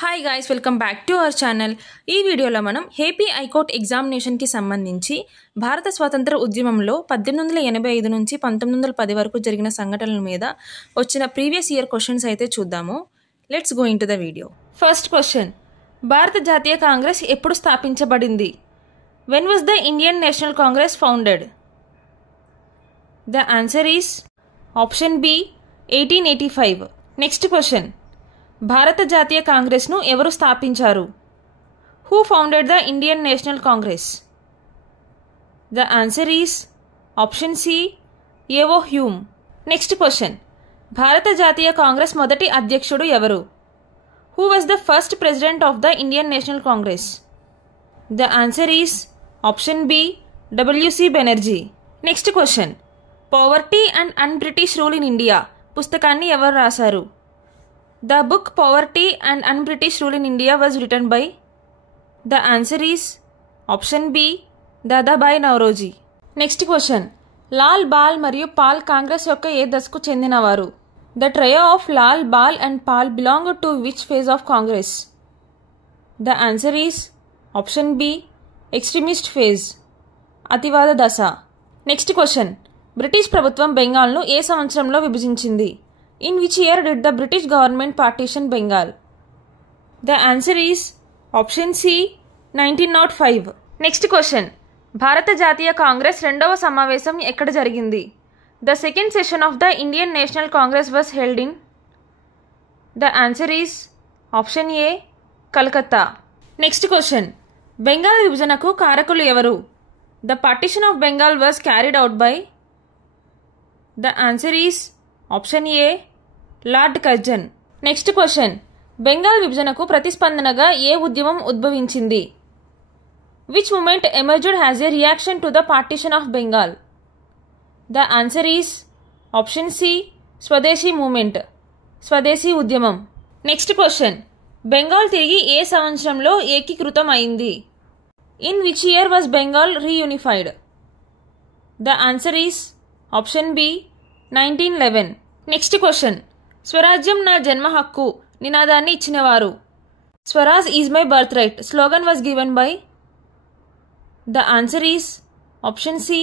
Hi guys, welcome back to our channel. ఈ వీడియోలో మనం ఏపీ హైకోర్టు ఎగ్జామినేషన్కి సంబంధించి భారత స్వాతంత్ర ఉద్యమంలో 1885 నుంచి 1910 వరకు జరిగిన సంఘటనల మీద వచ్చిన ప్రీవియస్ ఇయర్ క్వశ్చన్స్ అయితే చూద్దాము. Let's go into the video. First question, భారత జాతీయ కాంగ్రెస్ ఎప్పుడు స్థాపించబడింది? When was the Indian National Congress founded? The answer is option B 1885. Next question, భారత జాతీయ కాంగ్రెస్ను ఎవరు స్థాపించారు? Who founded the Indian National Congress? The answer is option C A O Hume. Next question, భారత జాతీయ కాంగ్రెస్ మొదటి అధ్యక్షుడు ఎవరు? Who was the first president of the Indian National Congress? The answer is option B W C Banerjee. Next question, poverty and un British rule in India పుస్తకాన్ని ఎవరు రాశారు? The book Poverty and Un-British Rule in India was written by? The answer is option B Dadabhai Naoroji. Next question, Lal Bal మరియు Pal Congress యొక్క ఏ దశకు చెందినవారు? The trio of Lal Bal and Pal belong to which phase of Congress? The answer is option B extremist phase, అతివాద దశ. Next question, British ప్రభుత్వం బెంగాల్ను ఏ సంవత్సరంలో విభజించింది? In which year did the British government partition Bengal? The answer is option C 1905. Next question, భారత జాతీయ కాంగ్రెస్ రెండవ సమావేశం ఎక్కడ జరిగింది? The second session of the Indian National Congress was held in? The answer is option A Calcutta. Next question, Bengal విభజనకు కారకులు ఎవరు? The partition of Bengal was carried out by? The answer is option A Lord Curzon. Next question, Bengal విభజనకు ప్రతిస్పందనగా ఏ ఉద్యమం ఉద్భవించింది? Which movement emerged as a reaction to the partition of Bengal? The answer is option C Swadeshi movement, Swadeshi ఉద్యమం. Next question, Bengal తిరిగి ఏ సంవత్సరంలో ఏకీకృతం అయింది? In which year was Bengal reunified? The answer is option B 1911. Next question, స్వరాజ్యం నా జన్మ హక్కు నినాదాన్ని ఇచ్చినవారు? Swaraj is my birth right slogan was given by? The answer is option C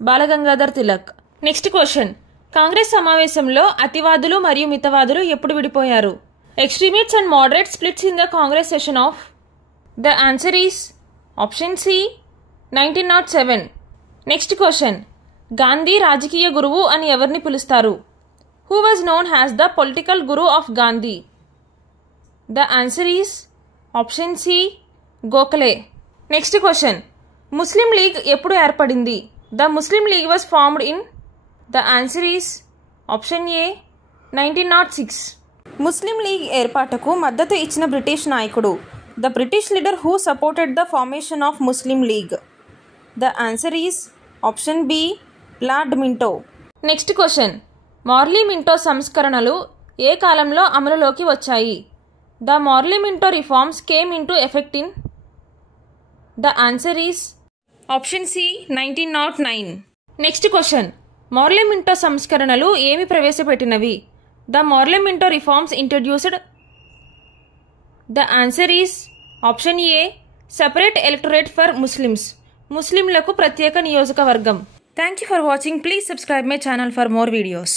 Balagangadhar Tilak. Next question, Congress సమావేశంలో అతివాదులు మరియు మితవాదులు ఎప్పుడు విడిపోయారు? Extremists and moderate splits in the Congress session of? The answer is option C 1907. Next question, Gandhi రాజకీయ గురువు అని ఎవరిని పిలుస్తారు? Who was known as the political guru of Gandhi? The answer is option C Gokhale. Next question, Muslim League ఎప్పుడు ఏర్పడింది? The Muslim League was formed in? The answer is option A 1906. Muslim League ఏర్పాటుకు మద్దతు ఇచ్చిన బ్రిటిష్ నాయకుడు? The British leader who supported the formation of Muslim League? The answer is option B Lord Minto. Next question, Morley Minto సంస్కరణలు ఏ కాలంలో అమలులోకి వచ్చాయి? The Morley Minto reforms came into effect in? The answer is option C 1909. Next question, Morley Minto సంస్కరణలు ఏమి ప్రవేశపెట్టినవి? The Morley Minto reforms introduced? The answer is option A separate electorate for Muslims, ముస్లింలకు ప్రత్యేక నియోజకవర్గం. Thank you for watching. Please subscribe my channel for more videos.